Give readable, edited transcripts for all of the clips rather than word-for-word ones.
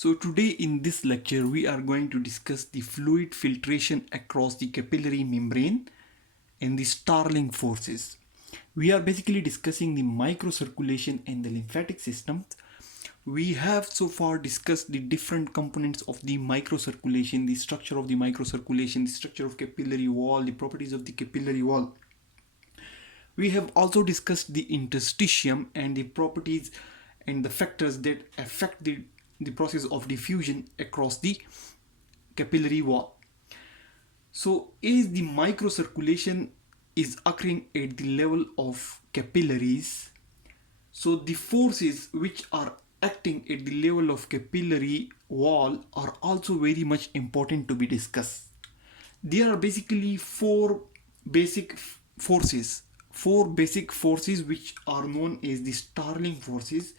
So today in this lecture we are going to discuss the fluid filtration across the capillary membrane and the Starling forces. We are basically discussing the microcirculation and the lymphatic system. We have so far discussed the different components of the microcirculation, the structure of the microcirculation, the structure of capillary wall, the properties of the capillary wall. We have also discussed the interstitium and the properties and the factors that affect the process of diffusion across the capillary wall. So as the microcirculation is occurring at the level of capillaries, so the forces which are acting at the level of capillary wall are also very much important to be discussed. There are basically basic forces four basic forces which are known as the Starling forces.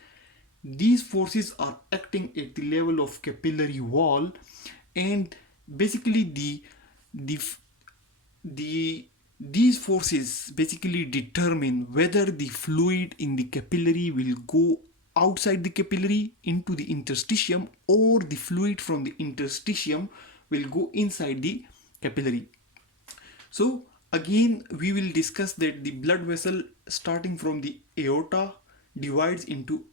These forces are acting at the level of capillary wall, and basically the the these forces basically determine whether the fluid in the capillary will go outside the capillary into the interstitium, or the fluid from the interstitium will go inside the capillary. So again we will discuss that the blood vessel starting from the aorta divides into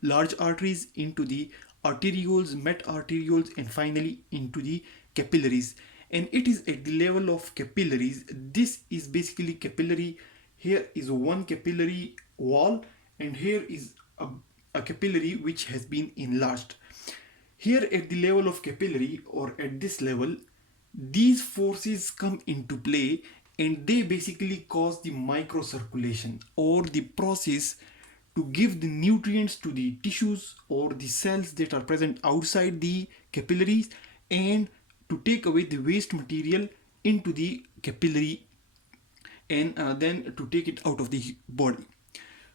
large arteries, into the arterioles, metarterioles, and finally into the capillaries. And it is at the level of capillaries. This is basically capillary. Here is one capillary wall, and here is a capillary which has been enlarged. Here at the level of capillary, or at this level, these forces come into play, and they basically cause the microcirculation, or the process to give the nutrients to the tissues or the cells that are present outside the capillaries, and to take away the waste material into the capillary, and then to take it out of the body.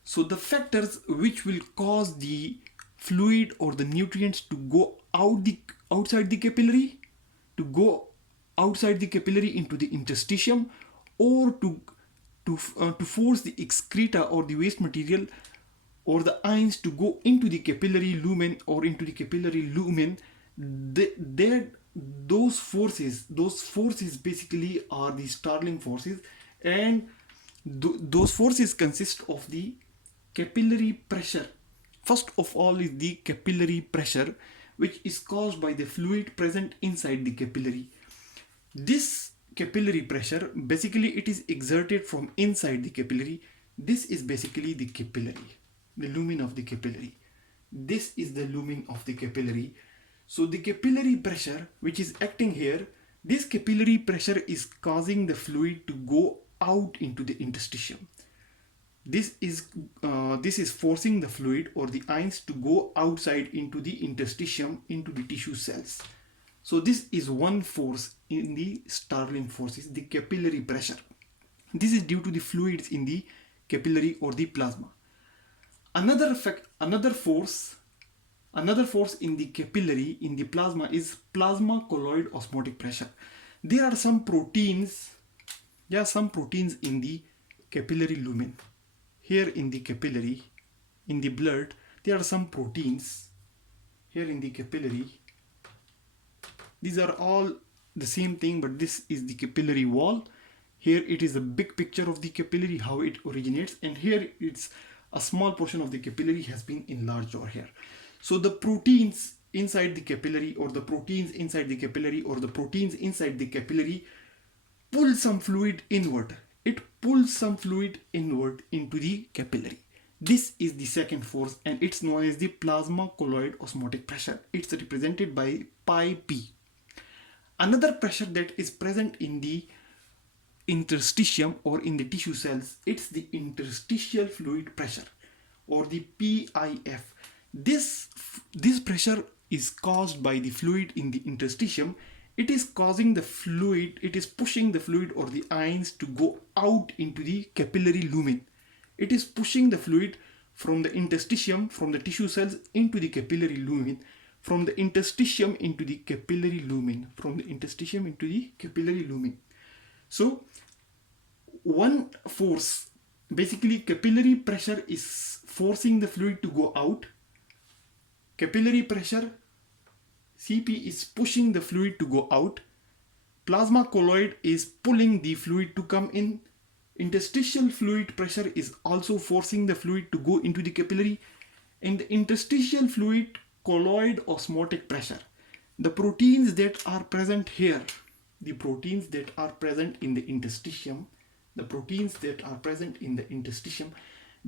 So the factors which will cause the fluid or the nutrients to go outside the capillary, to go outside the capillary into the interstitium, or to force the excreta or the waste material or the ions to go into the capillary lumen or into the capillary lumen. Those forces basically are the Starling forces, and those forces consist of the capillary pressure. First of all is the capillary pressure, which is caused by the fluid present inside the capillary. This capillary pressure basically it is exerted from inside the capillary. This is basically the capillary, the lumen of the capillary. This is the lumen of the capillary. So the capillary pressure which is acting here, this capillary pressure is causing the fluid to go out into the interstitium. This is forcing the fluid or the ions to go outside into the interstitium, into the tissue cells. So this is one force in the Starling forces, the capillary pressure. This is due to the fluids in the capillary or the plasma. Another force in the capillary, in the plasma, is plasma colloid osmotic pressure. There are some proteins in the capillary lumen. Here in the capillary, in the blood, there are some proteins. Here in the capillary, these are all the same thing, but this is the capillary wall. Here it is a big picture of the capillary, how it originates, and here it's a small portion of the capillary has been enlarged over here. So the proteins inside the capillary, or the proteins inside the capillary, or the proteins inside the capillary pull some fluid inward. It pulls some fluid inward into the capillary. This is the second force, and it's known as the plasma colloid osmotic pressure. It's represented by pi p. Another pressure that is present in the interstitium or in the tissue cells, it's the interstitial fluid pressure, or the PIF. This pressure is caused by the fluid in the interstitium. It is pushing the fluid or the ions to go out into the capillary lumen. It is pushing the fluid from the interstitium, from the tissue cells, into the capillary lumen, from the interstitium into the capillary lumen, from the interstitium into the capillary lumen. So one force, basically capillary pressure is forcing the fluid to go out. Capillary pressure Cp is pushing the fluid to go out. Plasma colloid is pulling the fluid to come in. Interstitial fluid pressure is also forcing the fluid to go into the capillary. And the interstitial fluid colloid osmotic pressure. The proteins that are present here, the proteins that are present in the interstitium, they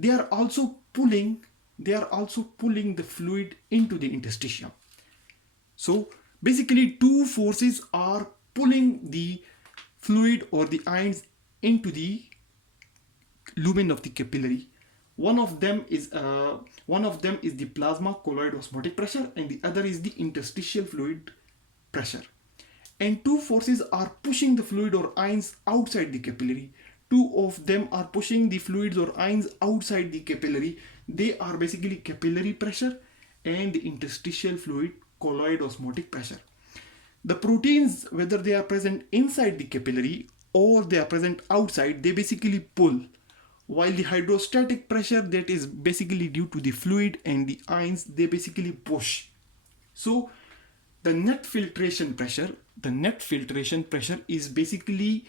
are also pulling the fluid into the interstitium. So basically two forces are pulling the fluid or the ions into the lumen of the capillary. One of them is the plasma colloid osmotic pressure, and the other is the interstitial fluid pressure. And two forces are pushing the fluid or ions outside the capillary. Two of them are pushing the fluids or ions outside the capillary. They are basically capillary pressure and the interstitial fluid colloid osmotic pressure. The proteins, whether they are present inside the capillary or they are present outside, they basically pull, while the hydrostatic pressure, that is basically due to the fluid and the ions, they basically push. So the net filtration pressure is basically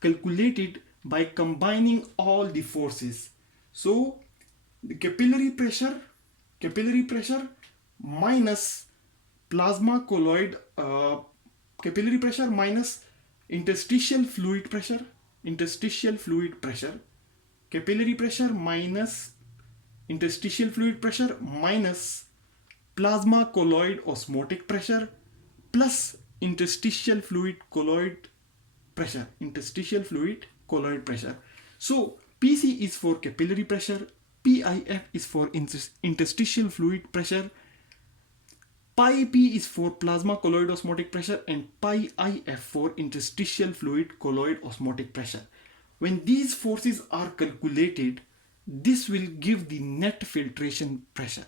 calculated by combining all the forces. So the capillary pressure minus plasma colloid, capillary pressure minus interstitial fluid pressure, capillary pressure minus interstitial fluid pressure minus plasma colloid osmotic pressure plus interstitial fluid colloid pressure. So PC is for capillary pressure, PIF is for interstitial fluid pressure, pi P is for plasma colloid osmotic pressure, and pi IF for interstitial fluid colloid osmotic pressure. When these forces are calculated, this will give the net filtration pressure.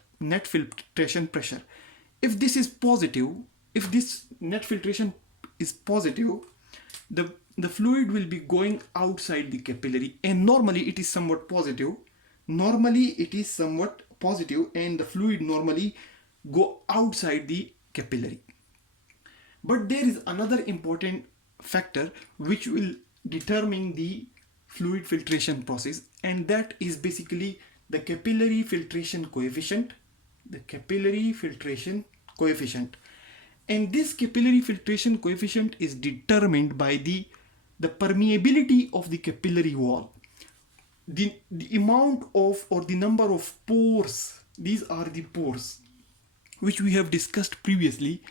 If this is positive, if this net filtration is positive, the fluid will be going outside the capillary, and normally it is somewhat positive, and the fluid normally go outside the capillary. But there is another important factor which will determine the fluid filtration process, and that is basically the capillary filtration coefficient. And this capillary filtration coefficient is determined by the permeability of the capillary wall. The amount of, or the number of pores, these are the pores which we have discussed previously.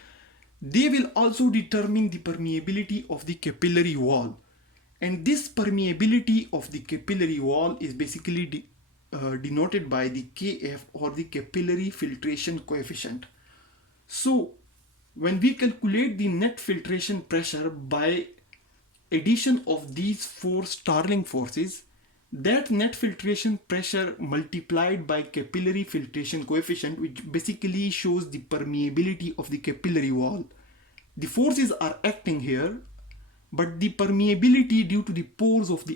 They will also determine the permeability of the capillary wall. And this permeability of the capillary wall is basically denoted by the Kf, or the capillary filtration coefficient. So when we calculate the net filtration pressure by addition of these four Starling forces, that net filtration pressure multiplied by capillary filtration coefficient, which basically shows the permeability of the capillary wall. The forces are acting here, but the permeability due to the pores of the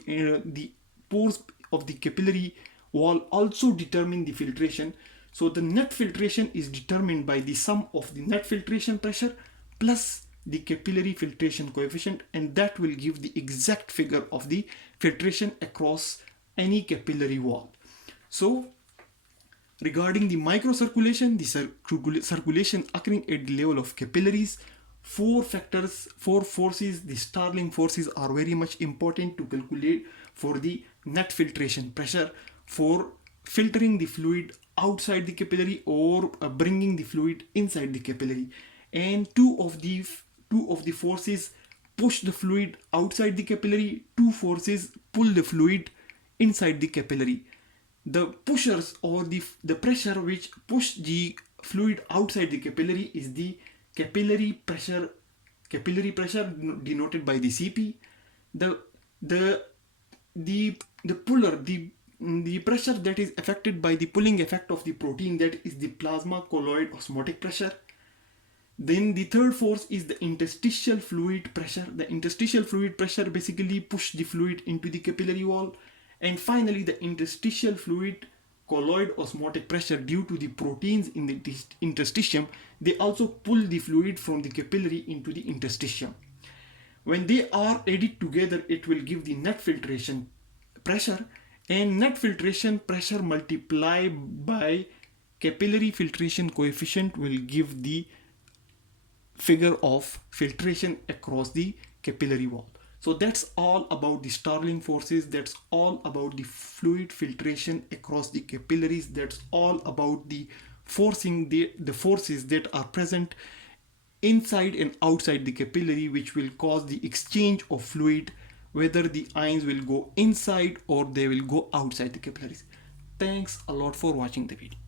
capillary wall also determine the filtration. So the net filtration is determined by the sum of the net filtration pressure plus the capillary filtration coefficient, and that will give the exact figure of the filtration across any capillary wall. So regarding the microcirculation, the circulation occurring at the level of capillaries, four forces, the Starling forces, are very much important to calculate for the net filtration pressure, for filtering the fluid outside the capillary or bringing the fluid inside the capillary. And two of the forces push the fluid outside the capillary, two forces pull the fluid inside the capillary. The pushers, or the pressure which push the fluid outside the capillary, is the capillary pressure denoted by the Cp. The puller, the pressure that is affected by the pulling effect of the protein, that is the plasma colloid osmotic pressure. Then the third force is the interstitial fluid pressure. The interstitial fluid pressure basically push the fluid into the capillary wall. And finally, the interstitial fluid colloid osmotic pressure due to the proteins in the interstitium, they also pull the fluid from the capillary into the interstitium. When they are added together, it will give the net filtration pressure, and net filtration pressure multiplied by capillary filtration coefficient will give the figure of filtration across the capillary wall. So that's all about the Starling forces. That's all about the fluid filtration across the capillaries. That's all about the forcing the forces that are present inside and outside the capillary, which will cause the exchange of fluid, whether the ions will go inside or they will go outside the capillaries. Thanks a lot for watching the video.